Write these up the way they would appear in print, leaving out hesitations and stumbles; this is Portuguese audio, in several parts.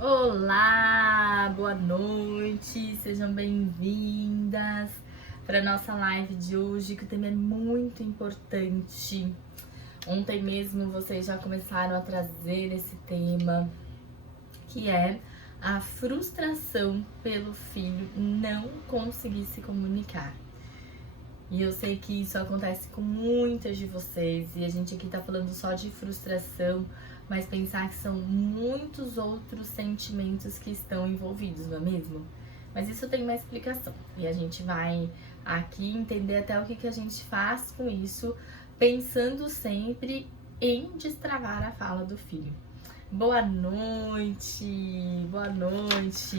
Olá, boa noite, sejam bem-vindas para nossa live de hoje, que o tema é muito importante. Ontem mesmo vocês já começaram a trazer esse tema, que é a frustração pelo filho não conseguir se comunicar. E eu sei que isso acontece com muitas de vocês, e a gente aqui tá falando só de frustração, mas pensar que são muitos outros sentimentos que estão envolvidos, não é mesmo? Mas isso tem uma explicação, e a gente vai aqui entender até o que a gente faz com isso, pensando sempre em destravar a fala do filho. Boa noite, boa noite!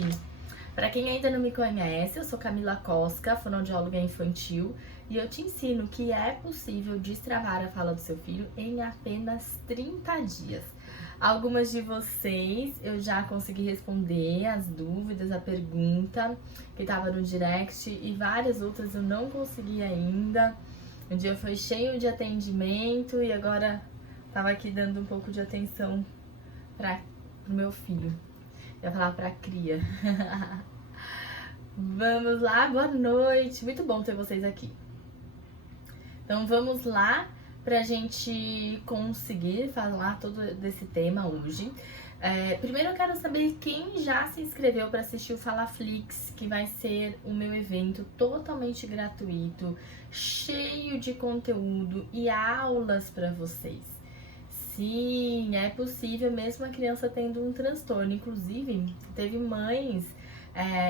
Para quem ainda não me conhece, eu sou Camila Cosca, fonoaudióloga infantil, e eu te ensino que é possível destravar a fala do seu filho em apenas 30 dias. Algumas de vocês eu já consegui responder as dúvidas, a pergunta que estava no direct, e várias outras eu não consegui ainda. O dia foi cheio de atendimento e agora estava aqui dando um pouco de atenção para o meu filho. Eu ia falar pra cria. Vamos lá, boa noite. Muito bom ter vocês aqui. Então vamos lá pra gente conseguir falar todo desse tema hoje. Primeiro eu quero saber quem já se inscreveu para assistir o FalaFlix, que vai ser o meu evento totalmente gratuito, cheio de conteúdo e aulas para vocês. Sim, é possível mesmo a criança tendo um transtorno. Inclusive, teve mães,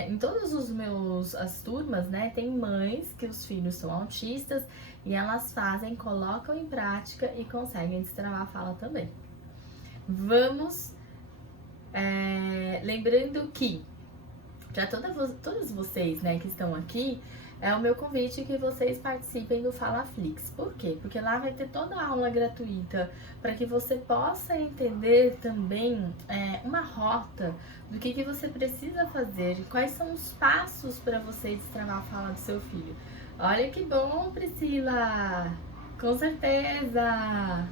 em todos as turmas, né? Tem mães que os filhos são autistas e elas colocam em prática e conseguem destravar a fala também. Vamos, lembrando que para todos vocês, né, que estão aqui, é o meu convite que vocês participem do FalaFlix. Por quê? Porque lá vai ter toda a aula gratuita para que você possa entender também uma rota do que você precisa fazer, quais são os passos para você destravar a fala do seu filho. Olha que bom, Priscila! Com certeza!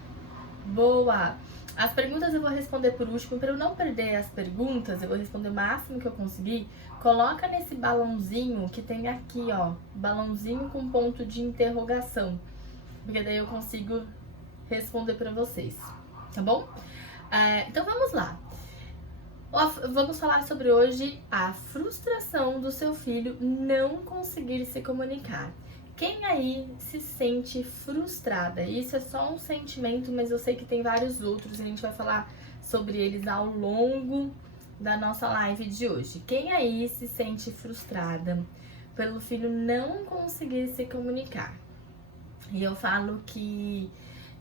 Boa! As perguntas eu vou responder por último. Para eu não perder as perguntas, eu vou responder o máximo que eu conseguir. Coloca nesse balãozinho que tem aqui, ó, balãozinho com ponto de interrogação, porque daí eu consigo responder para vocês, tá bom? Então vamos lá. Vamos falar sobre hoje a frustração do seu filho não conseguir se comunicar. Quem aí se sente frustrada? Isso é só um sentimento, mas eu sei que tem vários outros e a gente vai falar sobre eles ao longo da nossa live de hoje. Quem aí se sente frustrada pelo filho não conseguir se comunicar? E eu falo que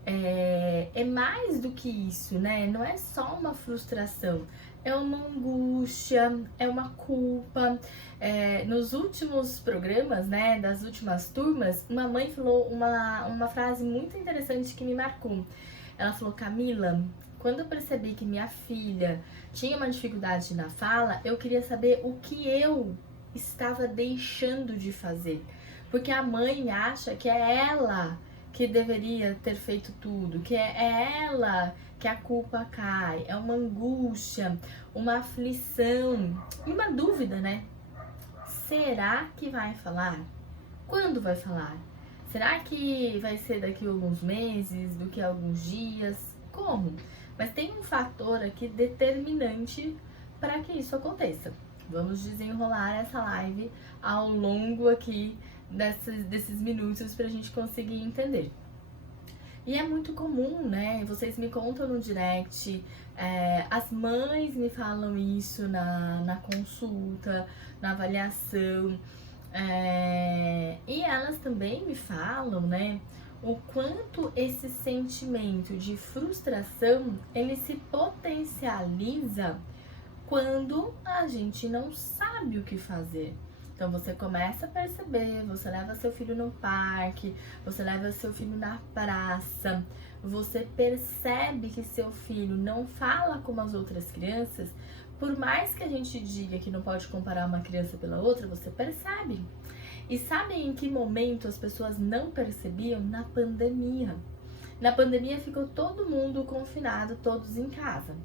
é mais do que isso, né? Não é só uma frustração, é uma angústia, é uma culpa. Nos últimos programas, né, das últimas turmas, uma mãe falou uma frase muito interessante que me marcou. Ela falou: Camila, quando eu percebi que minha filha tinha uma dificuldade na fala, eu queria saber o que eu estava deixando de fazer. Porque a mãe acha que é ela que deveria ter feito tudo, que é ela que a culpa cai, é uma angústia, uma aflição e uma dúvida, né? Será que vai falar? Quando vai falar? Será que vai ser daqui a alguns meses, daqui a alguns dias? Como? Mas tem um fator aqui determinante para que isso aconteça. Vamos desenrolar essa live ao longo aqui desses minutos para a gente conseguir entender. E é muito comum, né? Vocês me contam no direct, as mães me falam isso na consulta, na avaliação, e elas também me falam, né? O quanto esse sentimento de frustração, ele se potencializa quando a gente não sabe o que fazer. Então você começa a perceber, você leva seu filho no parque, você leva seu filho na praça, você percebe que seu filho não fala como as outras crianças. Por mais que a gente diga que não pode comparar uma criança pela outra, você percebe. E sabem em que momento as pessoas não percebiam? Na pandemia. Na pandemia ficou todo mundo confinado, todos em casa.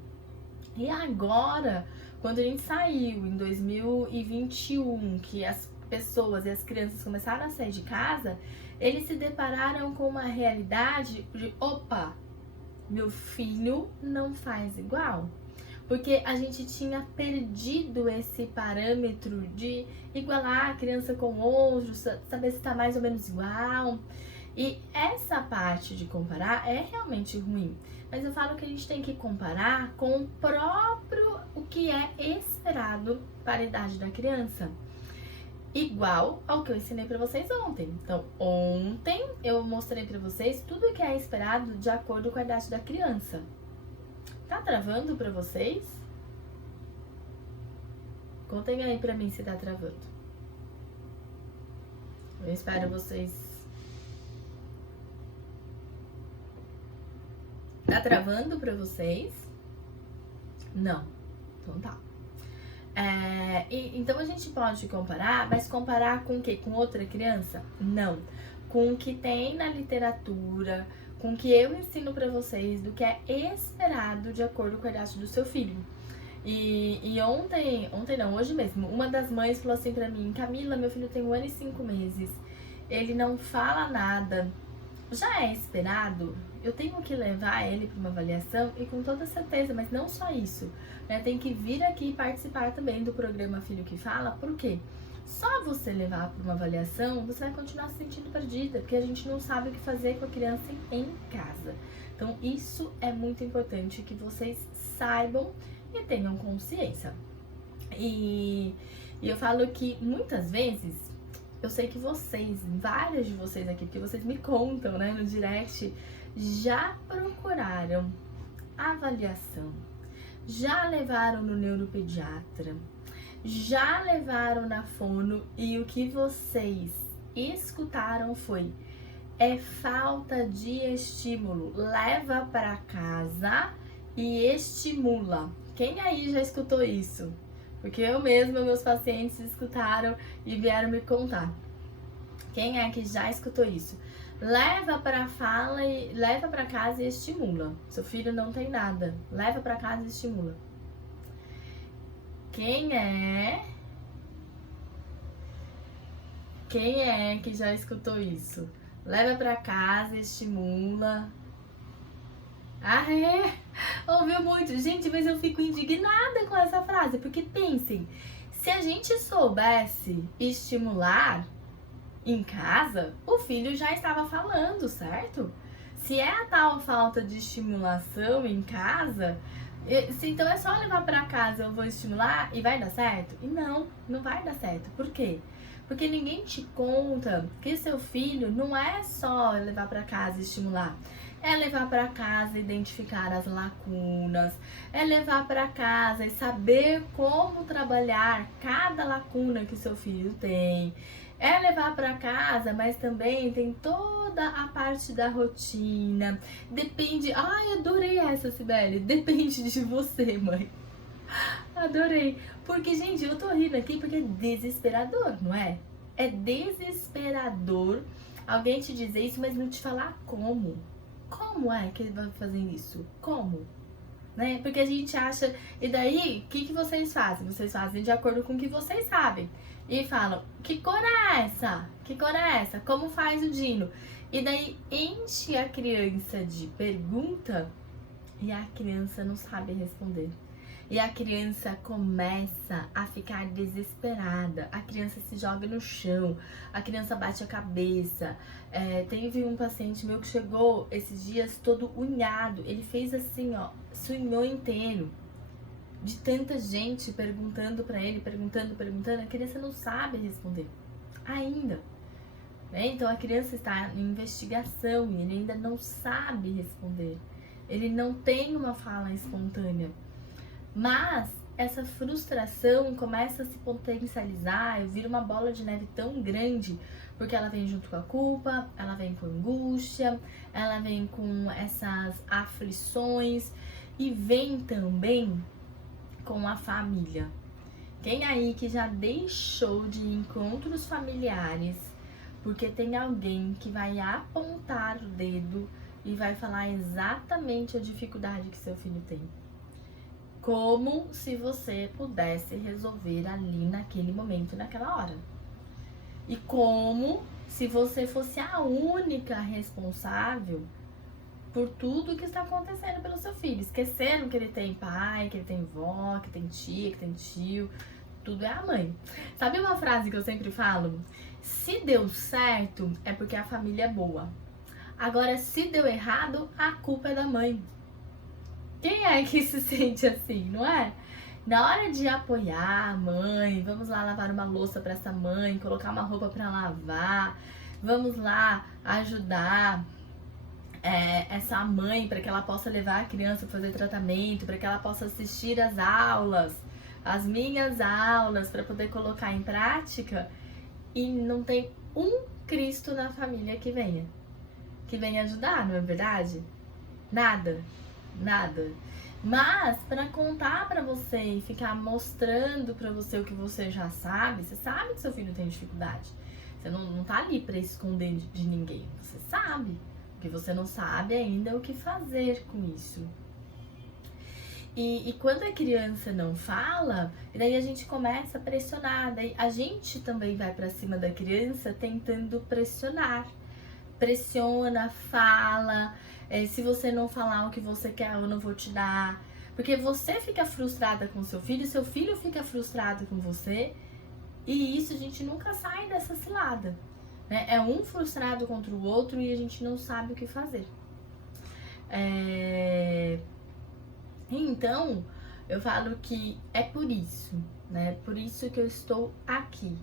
E agora, quando a gente saiu em 2021, que as pessoas e as crianças começaram a sair de casa, eles se depararam com uma realidade de, opa, meu filho não faz igual. Porque a gente tinha perdido esse parâmetro de igualar a criança com outros, saber se está mais ou menos igual. E essa parte de comparar é realmente ruim. Mas eu falo que a gente tem que comparar com o próprio, o que é esperado para a idade da criança. Igual ao que eu ensinei para vocês ontem. Então, ontem eu mostrei para vocês tudo o que é esperado de acordo com a idade da criança. Tá travando para vocês? Contem aí pra mim se tá travando. Eu espero vocês. Tá travando pra vocês? Não. Então tá. Então a gente pode comparar, mas comparar com o quê? Com outra criança? Não. Com o que tem na literatura, com o que eu ensino pra vocês, do que é esperado de acordo com a idade do seu filho. E ontem não, hoje mesmo, uma das mães falou assim pra mim: Camila, meu filho tem 1 ano e 5 meses, ele não fala nada, já é esperado? Eu tenho que levar ele para uma avaliação? E com toda certeza, mas não só isso, né? Tem que vir aqui e participar também do programa Filho que Fala, por quê? Só você levar para uma avaliação, você vai continuar se sentindo perdida, porque a gente não sabe o que fazer com a criança em casa. Então isso é muito importante que vocês saibam e tenham consciência. E eu falo que muitas vezes, eu sei que vocês, vários de vocês aqui, porque vocês me contam, né, no direct, já procuraram avaliação, já levaram no neuropediatra, já levaram na fono e o que vocês escutaram foi: é falta de estímulo, leva para casa e estimula. Quem aí já escutou isso? Porque eu mesma, meus pacientes escutaram e vieram me contar. Quem é que já escutou isso? Leva para fala e leva para casa e estimula. Seu filho não tem nada. Leva para casa e estimula. Quem é que já escutou isso? Leva para casa e estimula. Ah, é? Ouviu muito. Gente, mas eu fico indignada com essa frase, porque pensem, se a gente soubesse estimular em casa, o filho já estava falando, certo? Se é a tal falta de estimulação em casa, então é só levar para casa, eu vou estimular e vai dar certo? E não vai dar certo. Por quê? Porque ninguém te conta que seu filho não é só levar para casa e estimular. É levar para casa e identificar as lacunas, é levar para casa e saber como trabalhar cada lacuna que seu filho tem. É levar para casa, mas também tem toda a parte da rotina. Depende. Ai, adorei essa, Cibele. Depende de você, mãe. Adorei. Porque, gente, eu tô rindo aqui porque é desesperador, não é? É desesperador alguém te dizer isso, mas não te falar como. Como é que ele vai fazer isso? Como? Né? Porque a gente acha... E daí, o que vocês fazem? Vocês fazem de acordo com o que vocês sabem. E falam: que cor é essa? Que cor é essa? Como faz o Dino? E daí enche a criança de pergunta e a criança não sabe responder. E a criança começa a ficar desesperada, a criança se joga no chão, a criança bate a cabeça. Teve um paciente meu que chegou esses dias todo unhado, ele fez assim, ó, se unhou inteiro. De tanta gente perguntando pra ele, perguntando, a criança não sabe responder ainda, né? Então a criança está em investigação e ele ainda não sabe responder, ele não tem uma fala espontânea, mas essa frustração começa a se potencializar e vira uma bola de neve tão grande, porque ela vem junto com a culpa, ela vem com angústia, ela vem com essas aflições e vem também com a família. Quem aí que já deixou de encontros familiares porque tem alguém que vai apontar o dedo e vai falar exatamente a dificuldade que seu filho tem? como se você pudesse resolver ali naquele momento, naquela hora. E como se você fosse a única responsável por tudo que está acontecendo pelo seu filho. Esqueceram que ele tem pai, que ele tem vó, que tem tia, que tem tio. Tudo é a mãe. Sabe uma frase que eu sempre falo? Se deu certo, é porque a família é boa. Agora, se deu errado, a culpa é da mãe. Quem é que se sente assim, não é? Na hora de apoiar a mãe, vamos lá lavar uma louça para essa mãe, colocar uma roupa para lavar, vamos lá ajudar essa mãe para que ela possa levar a criança para fazer tratamento, para que ela possa assistir às aulas, as minhas aulas, para poder colocar em prática, e não tem um Cristo na família que venha ajudar, não é verdade? Nada. Mas para contar para você e ficar mostrando para você o que você já sabe, você sabe que seu filho tem dificuldade. Você não tá ali para esconder de ninguém. Você sabe. O que você não sabe ainda é o que fazer com isso. E quando a criança não fala, daí a gente começa a pressionar. Daí a gente também vai para cima da criança tentando pressionar. Pressiona, fala, se você não falar o que você quer, eu não vou te dar. Porque você fica frustrada com seu filho fica frustrado com você, e isso a gente nunca sai dessa cilada, né? É um frustrado contra o outro e a gente não sabe o que fazer. Então, eu falo que é por isso, né? Por isso que eu estou aqui,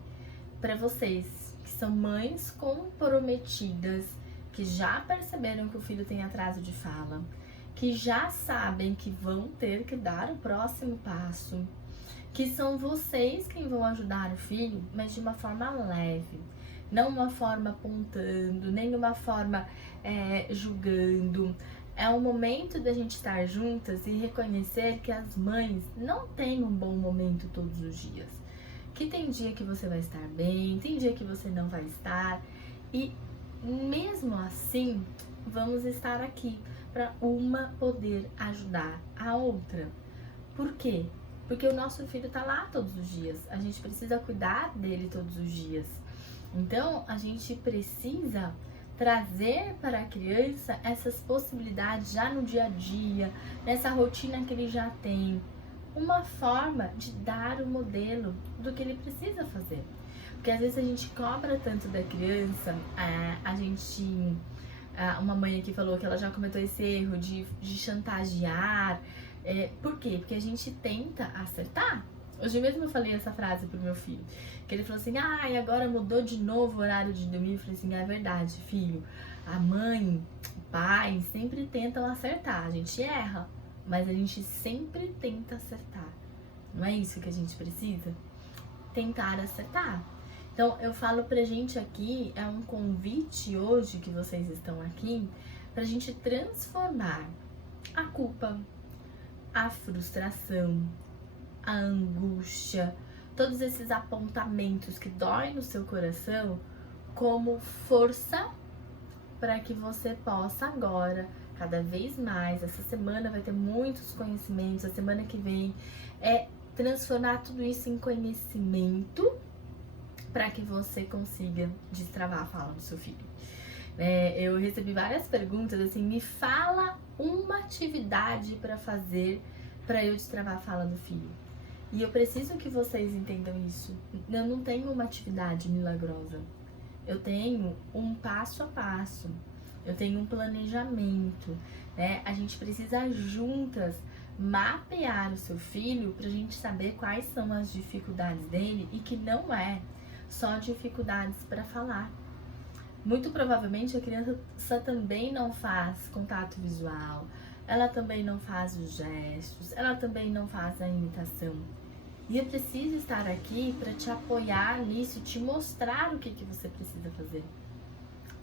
para vocês que são mães comprometidas, que já perceberam que o filho tem atraso de fala, que já sabem que vão ter que dar o próximo passo, que são vocês quem vão ajudar o filho, mas de uma forma leve, não uma forma apontando, nem uma forma julgando. É o momento da gente estar juntas e reconhecer que as mães não têm um bom momento todos os dias. Que tem dia que você vai estar bem, tem dia que você não vai estar, e mesmo assim vamos estar aqui para uma poder ajudar a outra. Por quê? Porque o nosso filho tá lá todos os dias, a gente precisa cuidar dele todos os dias. Então a gente precisa trazer para a criança essas possibilidades já no dia a dia, nessa rotina que ele já tem. Uma forma de dar o modelo do que ele precisa fazer. Porque às vezes a gente cobra tanto da criança, uma mãe aqui falou que ela já cometeu esse erro de chantagear. Por quê? Porque a gente tenta acertar. Hoje mesmo eu falei essa frase pro meu filho, que ele falou assim, e agora mudou de novo o horário de dormir. Eu falei assim, é verdade, filho, a mãe, o pai sempre tentam acertar, a gente erra, mas a gente sempre tenta acertar. Não é isso que a gente precisa? Tentar acertar. Então, eu falo pra gente aqui, é um convite hoje que vocês estão aqui, pra gente transformar a culpa, a frustração, a angústia, todos esses apontamentos que doem no seu coração, como força para que você possa agora, cada vez mais, essa semana vai ter muitos conhecimentos, a semana que vem transformar tudo isso em conhecimento para que você consiga destravar a fala do seu filho. Eu recebi várias perguntas assim, me fala uma atividade para fazer para eu destravar a fala do filho. E eu preciso que vocês entendam isso. Eu não tenho uma atividade milagrosa. Eu tenho um passo a passo. Eu tenho um planejamento, né? A gente precisa juntas mapear o seu filho pra gente saber quais são as dificuldades dele e que não é só dificuldades para falar. Muito provavelmente a criança também não faz contato visual, ela também não faz os gestos, ela também não faz a imitação. E eu preciso estar aqui para te apoiar nisso, te mostrar o que você precisa fazer.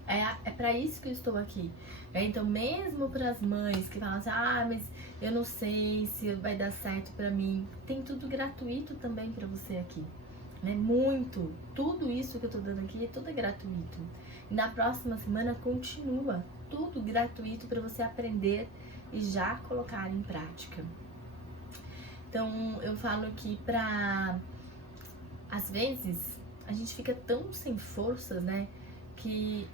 É para isso que eu estou aqui. Então, mesmo para as mães que falam assim, mas eu não sei se vai dar certo para mim, tem tudo gratuito também para você aqui. Muito. Tudo isso que eu tô dando aqui é tudo gratuito. E na próxima semana continua tudo gratuito para você aprender e já colocar em prática. Então, eu falo que às vezes, a gente fica tão sem forças, né? E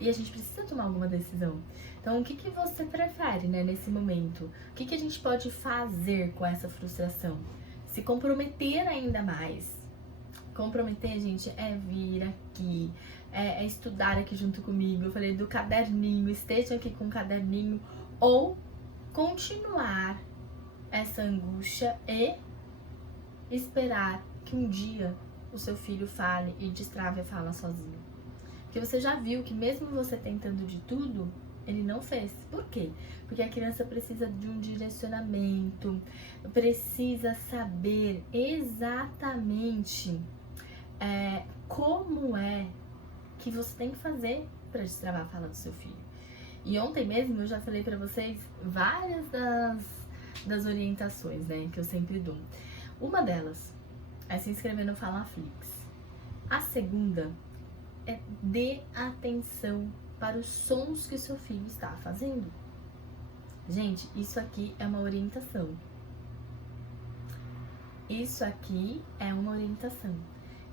a gente precisa tomar alguma decisão. Então, o que você prefere, né, nesse momento? O que a gente pode fazer com essa frustração? Se comprometer ainda mais. Comprometer, gente, é vir aqui, é estudar aqui junto comigo. Eu falei do caderninho, esteja aqui com o caderninho. Ou continuar essa angústia e esperar que um dia o seu filho fale e destrave a fala sozinho. Porque você já viu que mesmo você tentando de tudo, ele não fez. Por quê? Porque a criança precisa de um direcionamento, precisa saber exatamente como é que você tem que fazer para destravar a fala do seu filho. E ontem mesmo eu já falei para vocês várias das orientações, né, que eu sempre dou. Uma delas é se inscrever no FalaFlix. A segunda é dê atenção para os sons que o seu filho está fazendo. Gente, isso aqui é uma orientação. Isso aqui é uma orientação.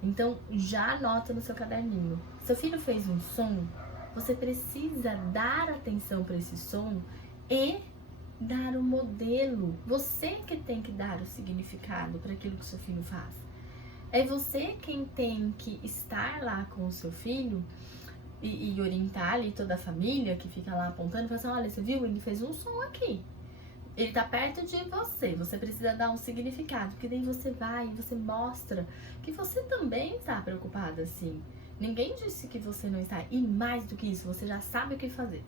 Então, já anota no seu caderninho. Seu filho fez um som, você precisa dar atenção para esse som e dar um modelo. Você que tem que dar o significado para aquilo que seu filho faz. É você quem tem que estar lá com o seu filho e orientar ali toda a família que fica lá apontando e fala assim, olha, você viu? Ele fez um som aqui. Ele tá perto de você, você precisa dar um significado, porque daí você vai e você mostra que você também está preocupada, assim. Ninguém disse que você não está, e mais do que isso, você já sabe o que fazer.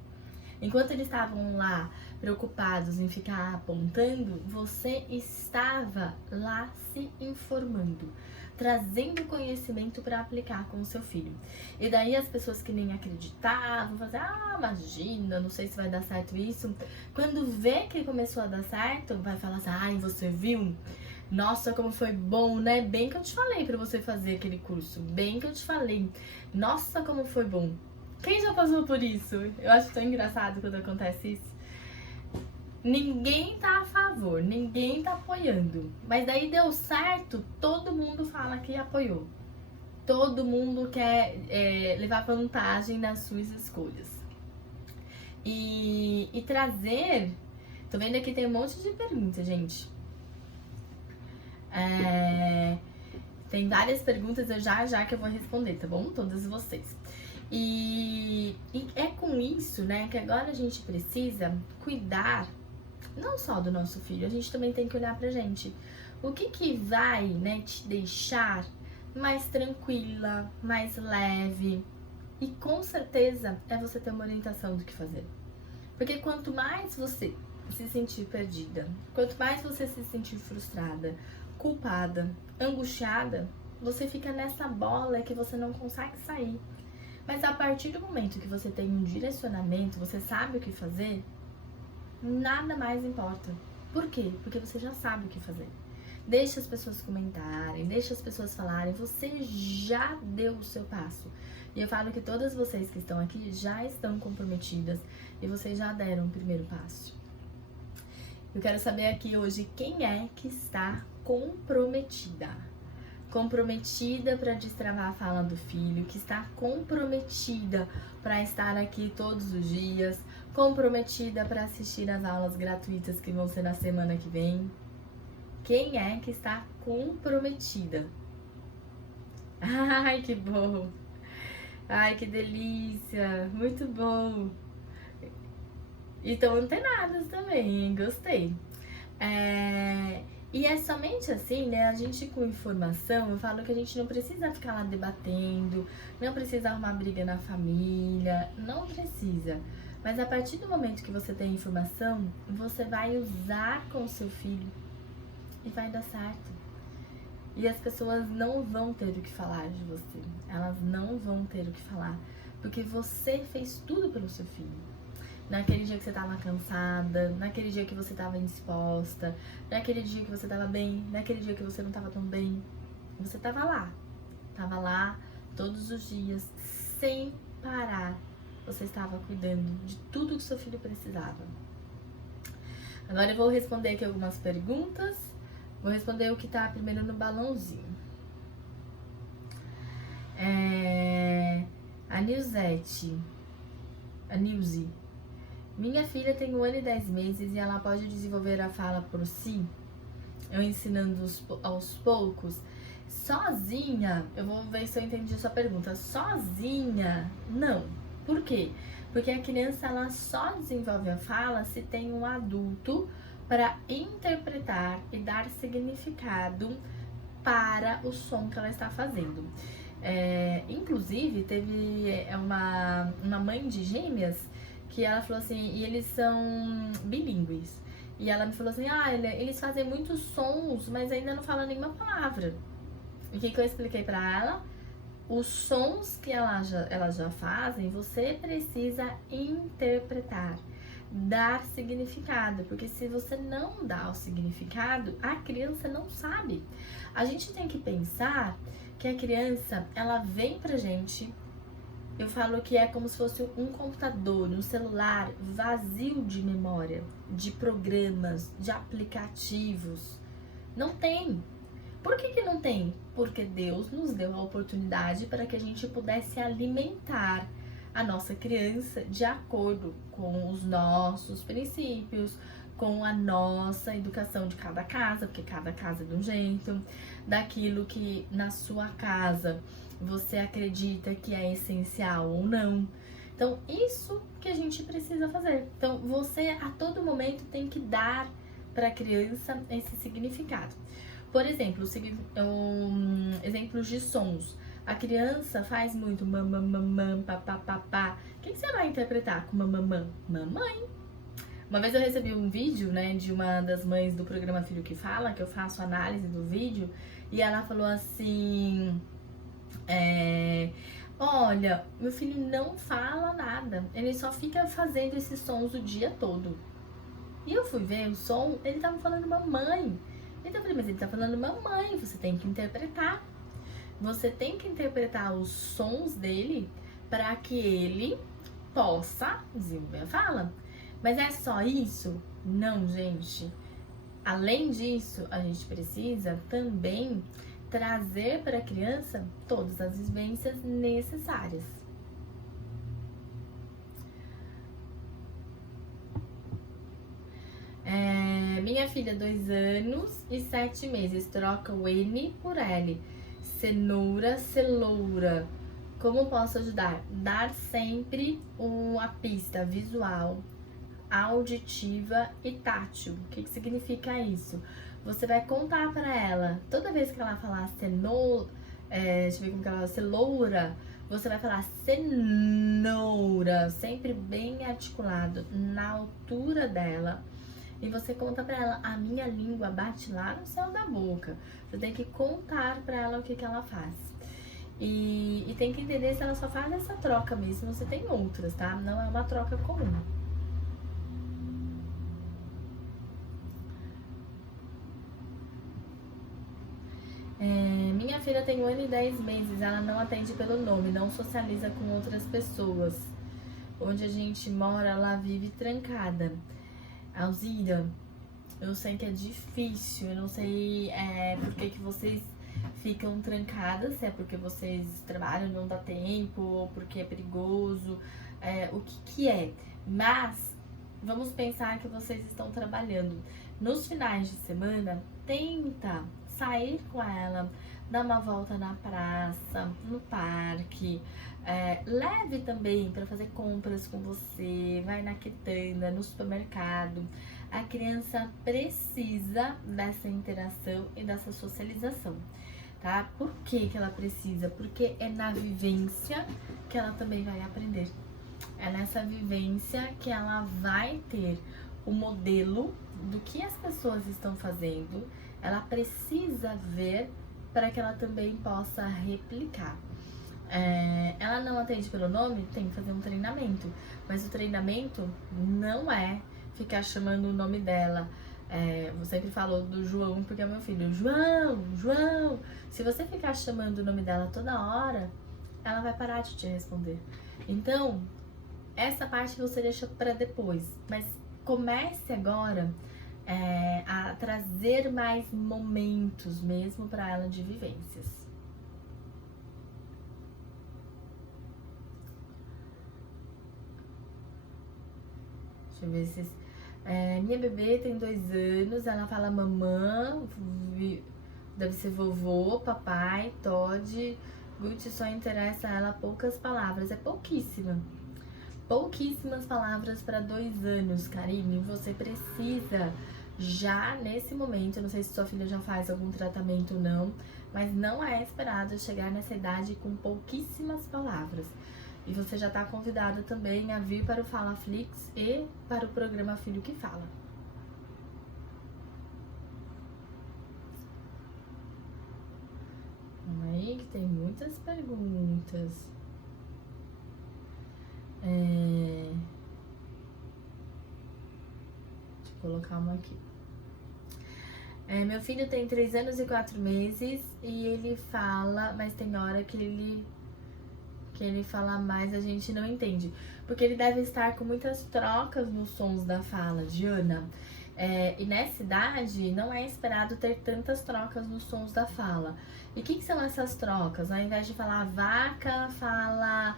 Enquanto eles estavam lá preocupados em ficar apontando, você estava lá se informando, trazendo conhecimento para aplicar com o seu filho. E daí as pessoas que nem acreditavam, fazer, imagina, não sei se vai dar certo isso. Quando vê que começou a dar certo, vai falar assim, ai, você viu? Nossa, como foi bom, né? Bem que eu te falei para você fazer aquele curso, bem que eu te falei. Nossa, como foi bom. Quem já passou por isso? Eu acho tão engraçado quando acontece isso. Ninguém tá a favor, ninguém tá apoiando. Mas daí deu certo, todo mundo fala que apoiou. Todo mundo quer levar vantagem nas suas escolhas. E trazer... Tô vendo aqui tem um monte de perguntas, gente. Tem várias perguntas, eu já que eu vou responder, tá bom? Todas vocês. E é com isso, né, que agora a gente precisa cuidar não só do nosso filho, a gente também tem que olhar pra gente. O que vai, né, te deixar mais tranquila, mais leve. E com certeza é você ter uma orientação do que fazer. Porque quanto mais você se sentir perdida, quanto mais você se sentir frustrada, culpada, angustiada, você fica nessa bola que você não consegue sair. Mas a partir do momento que você tem um direcionamento, você sabe o que fazer, nada mais importa. Por quê? Porque você já sabe o que fazer. Deixa as pessoas comentarem, deixa as pessoas falarem, você já deu o seu passo. E eu falo que todas vocês que estão aqui já estão comprometidas e vocês já deram o primeiro passo. Eu quero saber aqui hoje quem é que está comprometida. Comprometida para destravar a fala do filho, que está comprometida para estar aqui todos os dias, comprometida para assistir as aulas gratuitas que vão ser na semana que vem. Quem é que está comprometida? Ai, que bom! Ai, que delícia! Muito bom! E estão antenadas também, hein? Gostei. E é somente assim, né? A gente com informação, eu falo que a gente não precisa ficar lá debatendo, não precisa arrumar briga na família, não precisa. Mas a partir do momento que você tem informação, você vai usar com o seu filho e vai dar certo. E as pessoas não vão ter o que falar de você, elas não vão ter o que falar, porque você fez tudo pelo seu filho. Naquele dia que você tava cansada, naquele dia que você tava indisposta, naquele dia que você tava bem, naquele dia que você não tava tão bem. Você tava lá todos os dias, sem parar. Você estava cuidando de tudo que seu filho precisava. Agora eu vou responder aqui algumas perguntas. Vou responder o que tá primeiro no balãozinho. A Nilzete. A Nilze. Minha filha tem 1 ano e 10 meses e ela pode desenvolver a fala por si? Eu ensinando aos poucos. Sozinha, eu vou ver se eu entendi a sua pergunta. Sozinha, não. Por quê? Porque a criança ela só desenvolve a fala se tem um adulto para interpretar e dar significado para o som que ela está fazendo. Inclusive, teve uma mãe de gêmeas que ela falou assim, e eles são bilíngues. E ela me falou assim, eles fazem muitos sons, mas ainda não falam nenhuma palavra. E o que eu expliquei pra ela? Os sons que elas já fazem, você precisa interpretar, dar significado. Porque se você não dá o significado, a criança não sabe. A gente tem que pensar que a criança, ela vem pra gente, eu falo que é como se fosse um computador, um celular vazio de memória, de programas, de aplicativos. Não tem. Por que não tem? Porque Deus nos deu a oportunidade para que a gente pudesse alimentar a nossa criança de acordo com os nossos princípios, com a nossa educação de cada casa, porque cada casa é de um jeito, daquilo que na sua casa você acredita que é essencial ou não. Então, isso que a gente precisa fazer. Então, você a todo momento tem que dar para a criança esse significado. Por exemplo, exemplos de sons. A criança faz muito mamamam, papapá. O que você vai interpretar com mamamam? Mamãe. Uma vez eu recebi um vídeo, né, de uma das mães do programa Filho que Fala, que eu faço análise do vídeo, e ela falou assim... olha, meu filho não fala nada, ele só fica fazendo esses sons o dia todo. E eu fui ver o som, ele tava falando mamãe. Então eu falei, mas ele tá falando mamãe, você tem que interpretar. Você tem que interpretar os sons dele para que ele possa desenvolver a fala. Mas é só isso? Não, gente. Além disso, a gente precisa também trazer para a criança todas as vivências necessárias. Minha filha, 2 anos e 7 meses, troca o N por L. Cenoura, celoura. Como posso ajudar? Dar sempre uma pista visual, auditiva e tátil. O que significa isso? Você vai contar para ela, toda vez que ela falar cenoura, deixa eu ver como que ela fala, celoura, você vai falar cenoura, sempre bem articulado, na altura dela. E você conta pra ela, a minha língua bate lá no céu da boca. Você tem que contar pra ela o que ela faz. E tem que entender se ela só faz essa troca mesmo, você tem outras, tá? Não é uma troca comum. Minha filha tem 1 ano e 10 meses, ela não atende pelo nome, não socializa com outras pessoas. Onde a gente mora, ela vive trancada. Alzira, eu sei que é difícil, eu não sei por que vocês ficam trancadas, se é porque vocês trabalham, não dá tempo, ou porque é perigoso, o que é. Mas vamos pensar que vocês estão trabalhando. Nos finais de semana, tenta sair com ela, dar uma volta na praça, no parque, leve também para fazer compras com você, vai na quitanda, no supermercado. A criança precisa dessa interação e dessa socialização, tá? Por que ela precisa? Porque é na vivência que ela também vai aprender. É nessa vivência que ela vai ter o modelo do que as pessoas estão fazendo. Ela precisa ver para que ela também possa replicar. Ela não atende pelo nome, tem que fazer um treinamento. Mas o treinamento não é ficar chamando o nome dela. Você sempre falou do João porque é meu filho. João, João. Se você ficar chamando o nome dela toda hora, ela vai parar de te responder. Então, essa parte você deixa para depois. Mas comece agora a trazer mais momentos mesmo para ela de vivências. Deixa eu ver se... minha bebê tem 2 anos, ela fala mamã, deve ser vovô, papai, Todd, Gucci, só interessa a ela poucas palavras, é pouquíssima. Pouquíssimas palavras para 2 anos, Karine. Você precisa já nesse momento, eu não sei se sua filha já faz algum tratamento ou não, mas não é esperado chegar nessa idade com pouquíssimas palavras. E você já está convidada também a vir para o Fala Flix e para o programa Filho que Fala. Calma aí que tem muitas perguntas. Deixa eu colocar uma aqui. Meu filho tem 3 anos e 4 meses e ele fala, mas tem hora que ele fala mais, a gente não entende. Porque ele deve estar com muitas trocas nos sons da fala, Diana. E nessa idade não é esperado ter tantas trocas nos sons da fala. E o que são essas trocas? Ao invés de falar vaca, fala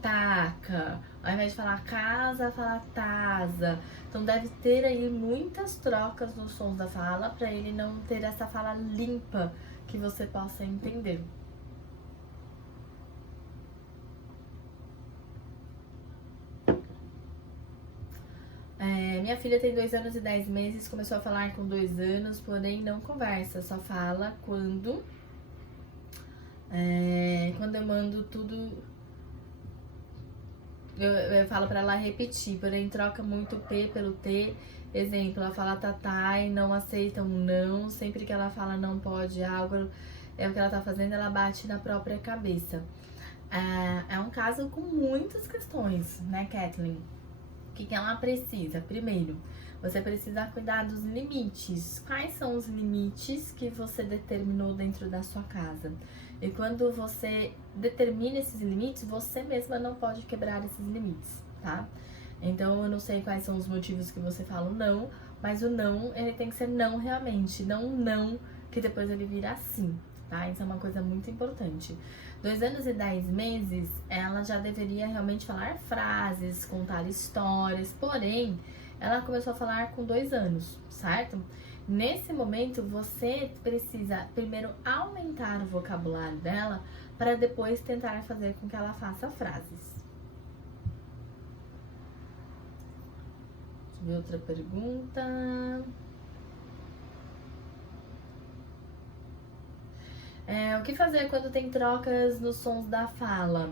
taca. Ao invés de falar casa, fala tasa. Então deve ter aí muitas trocas nos sons da fala para ele não ter essa fala limpa que você possa entender. Minha filha tem 2 anos e 10 meses, começou a falar com 2 anos, porém não conversa, só fala quando eu mando tudo, eu falo pra ela repetir, porém troca muito P pelo T. Exemplo, ela fala tatá e não aceita um não, sempre que ela fala não pode algo, é o que ela tá fazendo, ela bate na própria cabeça. É um caso com muitas questões, né, Kathleen? O que ela precisa? Primeiro, você precisa cuidar dos limites. Quais são os limites que você determinou dentro da sua casa? E quando você determina esses limites, você mesma não pode quebrar esses limites, tá? Então, eu não sei quais são os motivos que você fala o não, mas o não, ele tem que ser não realmente, não um não que depois ele vira sim, tá? Isso é uma coisa muito importante. 2 anos e 10 meses, ela já deveria realmente falar frases, contar histórias, porém, ela começou a falar com 2 anos, certo? Nesse momento, você precisa primeiro aumentar o vocabulário dela para depois tentar fazer com que ela faça frases. Deixa eu ver outra pergunta. O que fazer quando tem trocas nos sons da fala?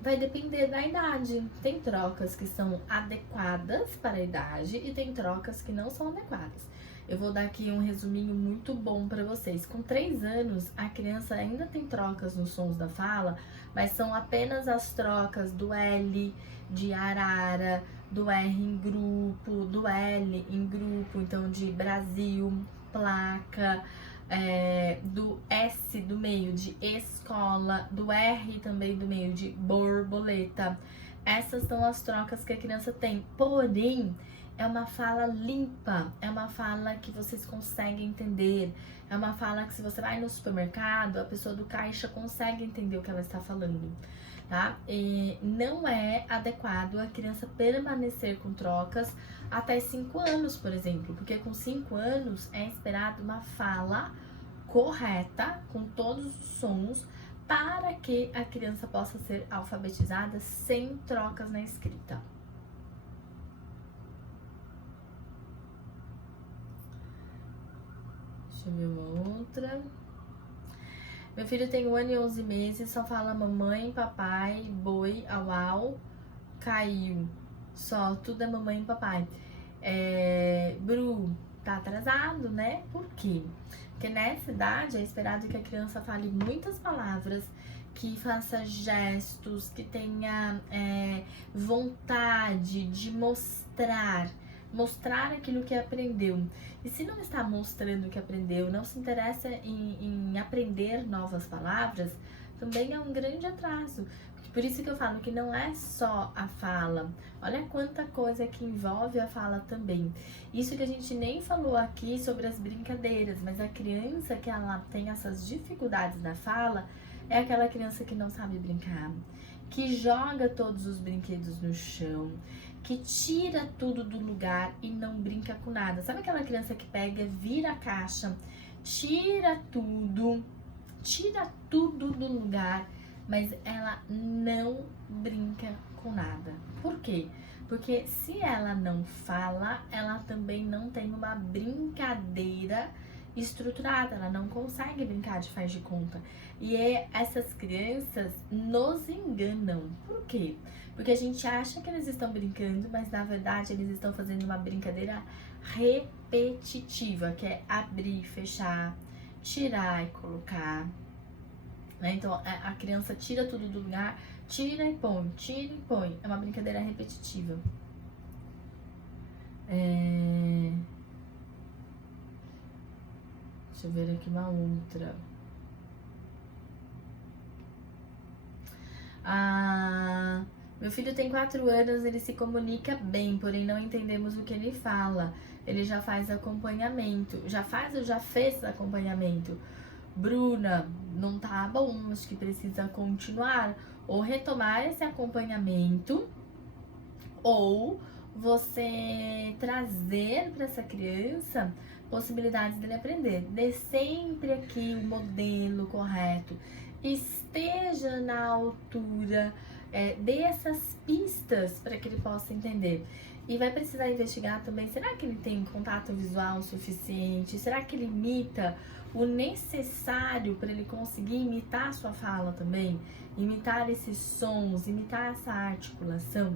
Vai depender da idade. Tem trocas que são adequadas para a idade e tem trocas que não são adequadas. Eu vou dar aqui um resuminho muito bom para vocês. Com 3 anos, a criança ainda tem trocas nos sons da fala, mas são apenas as trocas do L de arara, do R em grupo, do L em grupo, então de Brasil, placa, do S do meio de escola, do R também do meio de borboleta. Essas são as trocas que a criança tem, porém é uma fala limpa, é uma fala que vocês conseguem entender, é uma fala que se você vai no supermercado, a pessoa do caixa consegue entender o que ela está falando, tá? E não é adequado a criança permanecer com trocas até 5 anos, por exemplo, porque com 5 anos é esperado uma fala correta, com todos os sons, para que a criança possa ser alfabetizada sem trocas na escrita. Deixa eu ver uma outra. Meu filho tem 1 ano e 11 meses, só fala mamãe, papai, boi, au au, caiu. Só, tudo é mamãe e papai. Bru, tá atrasado, né? Por quê? Porque nessa idade é esperado que a criança fale muitas palavras, que faça gestos, que tenha vontade de mostrar aquilo que aprendeu. E se não está mostrando o que aprendeu, não se interessa em aprender novas palavras, também é um grande atraso. Porque Por isso que eu falo que não é só a fala. Olha quanta coisa que envolve a fala também. Isso que a gente nem falou aqui sobre as brincadeiras, mas a criança que ela tem essas dificuldades na fala é aquela criança que não sabe brincar, que joga todos os brinquedos no chão, que tira tudo do lugar e não brinca com nada. Sabe aquela criança que pega, vira a caixa, tira tudo do lugar, mas ela não brinca com nada. Por quê? Porque se ela não fala, ela também não tem uma brincadeira estruturada, ela não consegue brincar de faz de conta. E essas crianças nos enganam. Por quê? Porque a gente acha que eles estão brincando, mas na verdade eles estão fazendo uma brincadeira repetitiva, que é abrir, fechar, tirar e colocar. Então a criança tira tudo do lugar, tira e põe, tira e põe. É uma brincadeira repetitiva. Deixa eu ver aqui uma outra. Meu filho tem 4 anos, ele se comunica bem, porém não entendemos o que ele fala. Ele já faz acompanhamento. Já fez acompanhamento. Bruna, não tá bom, acho que precisa continuar ou retomar esse acompanhamento, ou você trazer para essa criança possibilidades dele aprender. Dê sempre aqui o modelo correto, esteja na altura, dê essas pistas para que ele possa entender. E vai precisar investigar também, será que ele tem contato visual suficiente? Será que ele imita o necessário para ele conseguir imitar a sua fala também? Imitar esses sons, imitar essa articulação?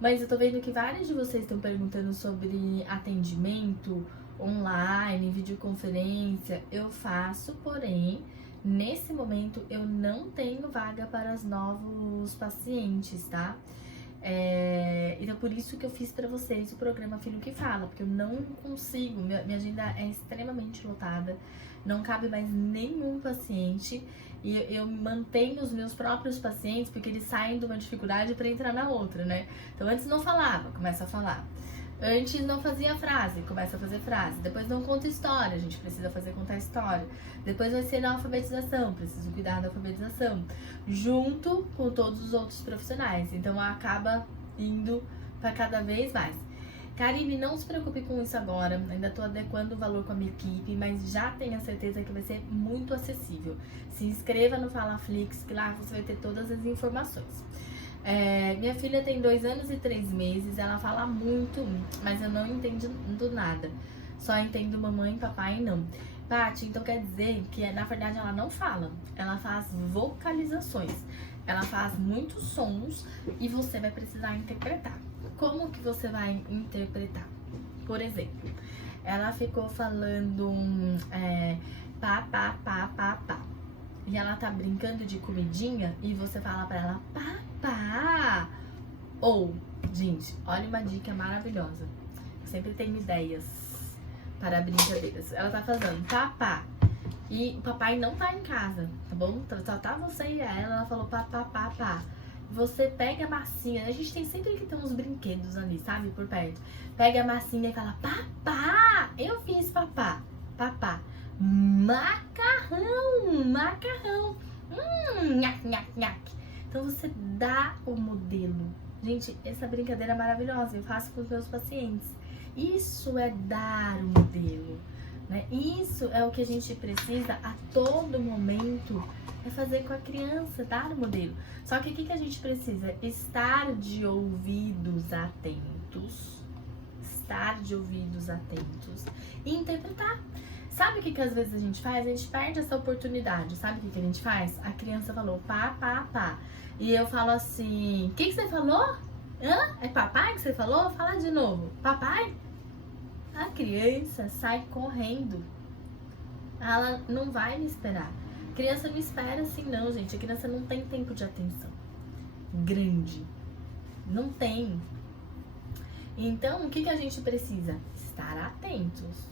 Mas eu tô vendo que vários de vocês estão perguntando sobre atendimento online, videoconferência. Eu faço, porém, nesse momento eu não tenho vaga para os novos pacientes, tá? Então por isso que eu fiz para vocês o programa Filho que Fala, porque eu não consigo, minha agenda é extremamente lotada, não cabe mais nenhum paciente e eu mantenho os meus próprios pacientes porque eles saem de uma dificuldade para entrar na outra, né? Então antes não falava, começa a falar. Antes não fazia frase, começa a fazer frase. Depois não conta história, a gente precisa contar história. Depois vai ser na alfabetização, preciso cuidar da alfabetização. Junto com todos os outros profissionais. Então acaba indo para cada vez mais. Karine, não se preocupe com isso agora. Ainda estou adequando o valor com a minha equipe, mas já tenha certeza que vai ser muito acessível. Se inscreva no FalaFlix, que lá você vai ter todas as informações. Minha filha tem 2 anos e 3 meses, ela fala muito, mas eu não entendo nada. Só entendo mamãe, papai e não. Paty, então quer dizer que na verdade ela não fala, ela faz vocalizações. Ela faz muitos sons e você vai precisar interpretar. Como que você vai interpretar? Por exemplo, ela ficou falando pá, pá, pá, pá, pá. E ela tá brincando de comidinha e você fala pra ela papá. Ou, gente, olha uma dica maravilhosa. Eu sempre tenho ideias para brincadeiras. Ela tá fazendo papá e o papai não tá em casa, tá bom? Só tá você e ela falou papá, papá. Você pega a massinha, a gente tem sempre que ter uns brinquedos ali, sabe, por perto. Pega a massinha e fala papá, eu fiz papá, papá. Macarrão, macarrão. Nhaque, nhaque, nhaque. Então você dá o modelo. Gente, essa brincadeira é maravilhosa, eu faço com os meus pacientes. Isso é dar o modelo, né? Isso é o que a gente precisa a todo momento, é fazer com a criança, dar o modelo. Só que o que a gente precisa? Estar de ouvidos atentos. Estar de ouvidos atentos e interpretar. Sabe o que às vezes a gente faz? A gente perde essa oportunidade. Sabe o que a gente faz? A criança falou pá, pá, pá. E eu falo assim, o que você falou? Hã? É papai que você falou? Fala de novo. Papai? A criança sai correndo. Ela não vai me esperar. A criança não espera assim não, gente. A criança não tem tempo de atenção grande. Não tem. Então, o que a gente precisa? Estar atentos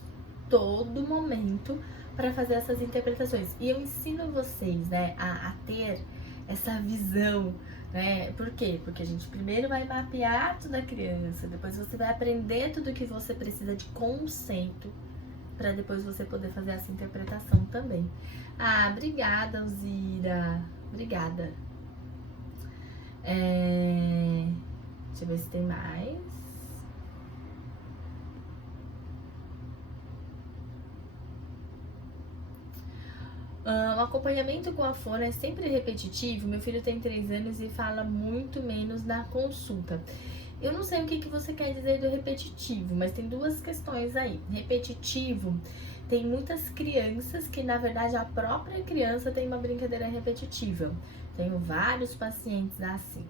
todo momento para fazer essas interpretações. E eu ensino vocês, né, a ter essa visão, né? Por quê? Porque a gente primeiro vai mapear tudo da criança, depois você vai aprender tudo que você precisa de conceito, para depois você poder fazer essa interpretação também. Ah, obrigada, Alzira. Obrigada. Deixa eu ver se tem mais. O acompanhamento com a fono é sempre repetitivo. Meu filho tem 3 anos e fala muito menos na consulta. Eu não sei o que você quer dizer do repetitivo, mas tem duas questões aí. Repetitivo, tem muitas crianças que, na verdade, a própria criança tem uma brincadeira repetitiva. Tenho vários pacientes assim.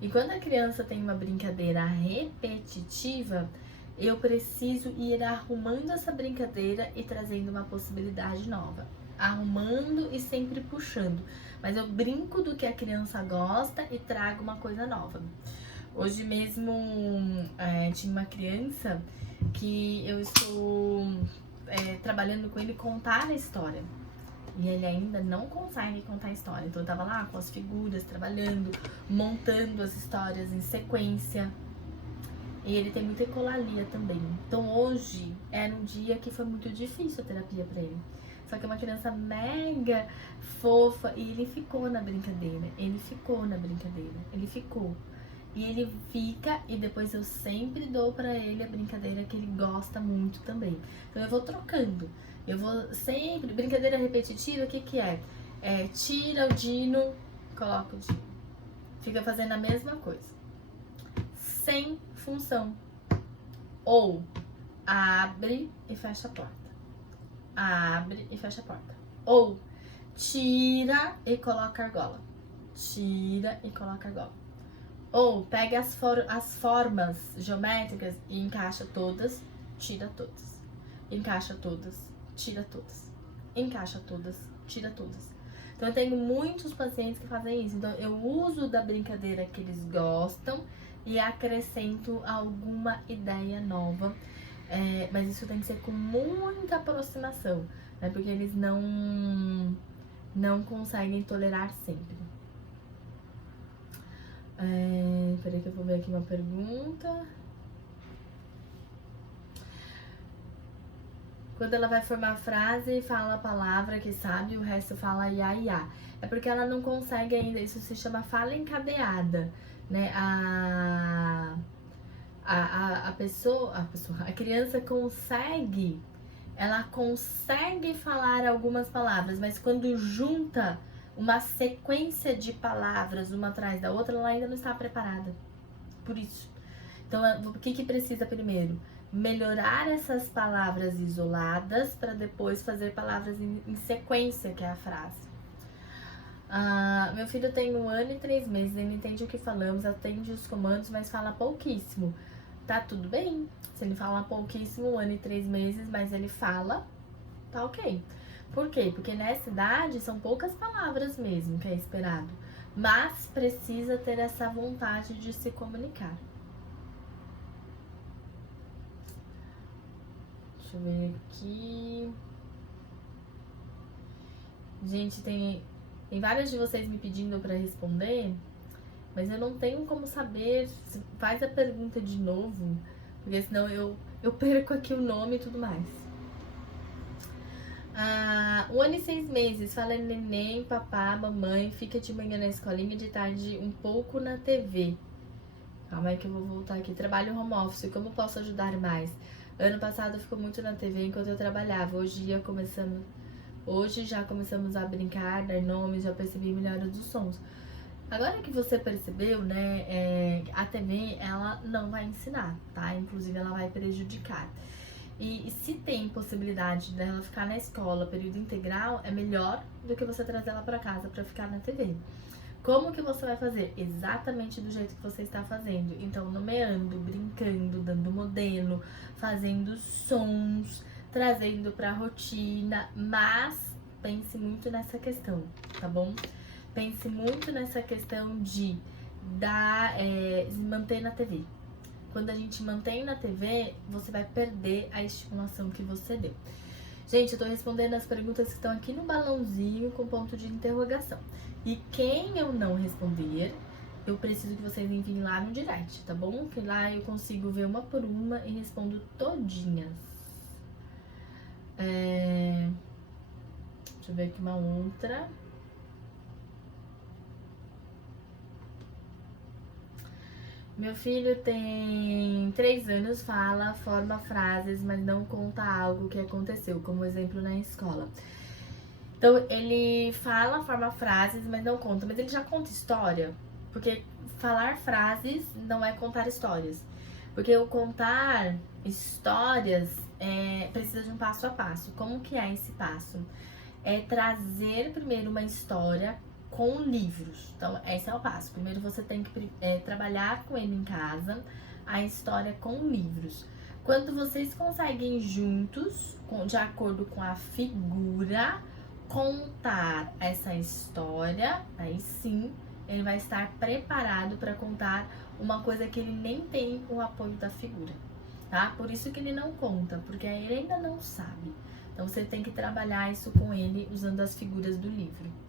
E quando a criança tem uma brincadeira repetitiva, eu preciso ir arrumando essa brincadeira e trazendo uma possibilidade nova. Arrumando e sempre puxando. Mas eu brinco do que a criança gosta e trago uma coisa nova. Hoje mesmo tinha uma criança que eu estou trabalhando com ele contar a história. E ele ainda não consegue contar a história. Então eu tava lá com as figuras, trabalhando, montando as histórias em sequência. E ele tem muita ecolalia também. Então hoje era um dia que foi muito difícil a terapia pra ele. Só que é uma criança mega fofa e ele ficou na brincadeira. Ele ficou. E ele fica, e depois eu sempre dou pra ele a brincadeira que ele gosta muito também. Então eu vou trocando. Eu vou sempre... Brincadeira repetitiva, o que é? Tira o Dino, coloca o Dino. Fica fazendo a mesma coisa. Sem função. Ou abre e fecha a porta. Abre e fecha a porta. Ou tira e coloca a argola. Tira e coloca a argola. Ou pega as formas geométricas e encaixa todas, tira todas. Encaixa todas, tira todas. Encaixa todas, tira todas. Então eu tenho muitos pacientes que fazem isso. Então eu uso da brincadeira que eles gostam e acrescento alguma ideia nova. Mas isso tem que ser com muita aproximação, né? Porque eles não conseguem tolerar sempre. Peraí que eu vou ver aqui uma pergunta. Quando ela vai formar a frase, fala a palavra que sabe, o resto fala ia, ia. É porque ela não consegue ainda, isso se chama fala encadeada, né? A criança consegue, ela consegue falar algumas palavras, mas quando junta uma sequência de palavras uma atrás da outra, ela ainda não está preparada. Por isso. Então, o que precisa primeiro? Melhorar essas palavras isoladas para depois fazer palavras em sequência, que é a frase. Meu filho tem 1 ano e 3 meses, ele entende o que falamos, atende os comandos, mas fala pouquíssimo. Tá tudo bem. Se ele fala pouquíssimo, 1 ano e 3 meses, mas ele fala, tá ok. Por quê? Porque nessa idade são poucas palavras mesmo que é esperado. Mas precisa ter essa vontade de se comunicar. Deixa eu ver aqui. Gente, tem vários de vocês me pedindo para responder, mas eu não tenho como saber. Faz a pergunta de novo, porque senão eu perco aqui o nome e tudo mais. 1 ano e 6 meses, fala neném, papá, mamãe, fica de manhã na escolinha, de tarde um pouco na TV. Calma aí que eu vou voltar aqui. Trabalho home office, como posso ajudar mais? Ano passado ficou muito na TV enquanto eu trabalhava. Hoje já começamos a brincar, dar nomes, já percebi melhora dos sons. Agora que você percebeu, né, a TV, ela não vai ensinar, tá? Inclusive, ela vai prejudicar. E se tem possibilidade dela ficar na escola, período integral, é melhor do que você trazer ela para casa para ficar na TV. Como que você vai fazer? Exatamente do jeito que você está fazendo. Então, nomeando, brincando, dando modelo, fazendo sons, trazendo para a rotina, mas pense muito nessa questão, tá bom? Pense muito nessa questão de manter na TV. Quando a gente mantém na TV, você vai perder a estimulação que você deu. Gente, eu tô respondendo as perguntas que estão aqui no balãozinho com ponto de interrogação. E quem eu não responder, eu preciso que vocês enviem lá no direct, tá bom? Que lá eu consigo ver uma por uma e respondo todinhas. Deixa eu ver aqui uma outra. Meu filho tem 3 anos, fala, forma frases, mas não conta algo que aconteceu, como exemplo na escola. Então, ele fala, forma frases, mas não conta. Mas ele já conta história, porque falar frases não é contar histórias. Porque o contar histórias precisa de um passo a passo. Como que é esse passo? É trazer primeiro uma história com livros. Então, esse é o passo. Primeiro você tem que trabalhar com ele em casa, a história com livros. Quando vocês conseguem juntos, de acordo com a figura, contar essa história, aí sim ele vai estar preparado para contar uma coisa que ele nem tem o apoio da figura, tá? Por isso que ele não conta, porque ele ainda não sabe. Então você tem que trabalhar isso com ele usando as figuras do livro.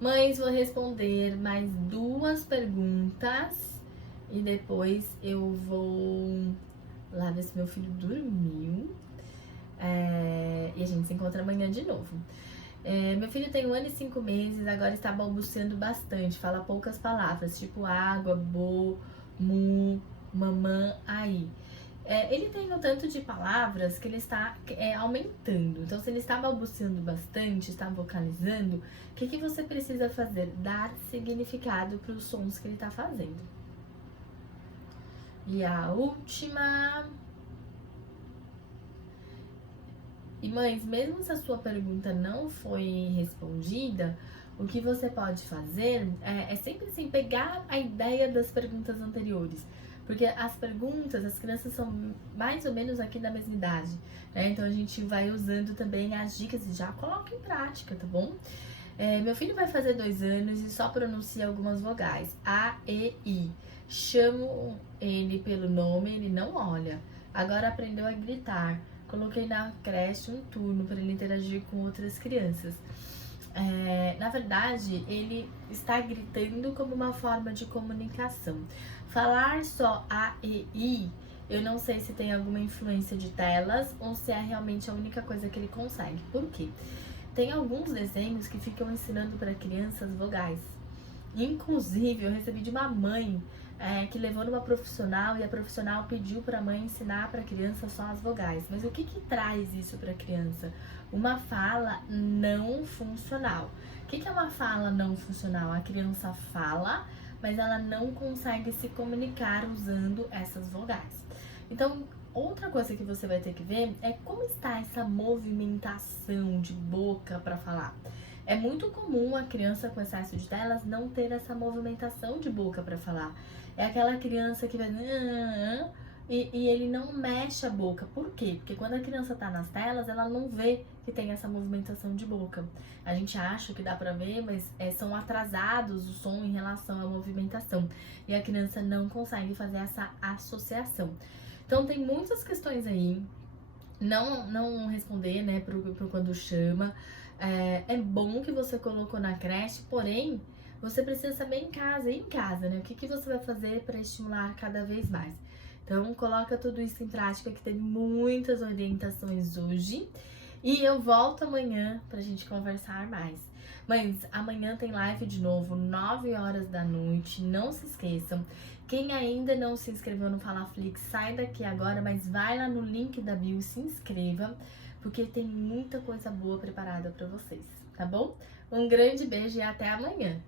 Mães, vou responder mais 2 perguntas e depois eu vou lá ver se meu filho dormiu. E a gente se encontra amanhã de novo. Meu filho tem 1 ano e 5 meses, agora está balbuciando bastante, fala poucas palavras, tipo água, bo, mu, mamã, aí. Ele tem um tanto de palavras que ele está aumentando. Então, se ele está balbuciando bastante, está vocalizando, o que você precisa fazer? Dar significado para os sons que ele está fazendo. E a última... E mães, mesmo se a sua pergunta não foi respondida, o que você pode fazer é sempre assim, pegar a ideia das perguntas anteriores. Porque as perguntas, as crianças são mais ou menos aqui da mesma idade, né? Então a gente vai usando também as dicas e já coloca em prática, tá bom? Meu filho vai fazer 2 anos e só pronuncia algumas vogais. A, E, I. Chamo ele pelo nome, ele não olha. Agora aprendeu a gritar. Coloquei na creche um turno para ele interagir com outras crianças. Na verdade, ele está gritando como uma forma de comunicação. Falar só A e I, eu não sei se tem alguma influência de telas ou se é realmente a única coisa que ele consegue. Por quê? Tem alguns desenhos que ficam ensinando para crianças vogais. Inclusive, eu recebi de uma mãe que levou numa profissional e a profissional pediu para a mãe ensinar para a criança só as vogais. Mas o que traz isso para a criança? Uma fala não funcional. O que é uma fala não funcional? A criança fala, mas ela não consegue se comunicar usando essas vogais. Então, outra coisa que você vai ter que ver é como está essa movimentação de boca para falar. É muito comum a criança com excesso de telas não ter essa movimentação de boca para falar. É aquela criança que vai... E ele não mexe a boca. Por quê? Porque quando a criança tá nas telas, ela não vê que tem essa movimentação de boca. A gente acha que dá pra ver, mas são atrasados o som em relação à movimentação. E a criança não consegue fazer essa associação. Então tem muitas questões aí. Não responder, né, pro quando chama. É bom que você colocou na creche, porém, você precisa saber em casa, né? O que você vai fazer para estimular cada vez mais. Então, coloca tudo isso em prática, que tem muitas orientações hoje. E eu volto amanhã pra gente conversar mais. Mães, amanhã tem live de novo, 9 horas da noite. Não se esqueçam. Quem ainda não se inscreveu no Falaflix, sai daqui agora, mas vai lá no link da bio e se inscreva, porque tem muita coisa boa preparada pra vocês, tá bom? Um grande beijo e até amanhã!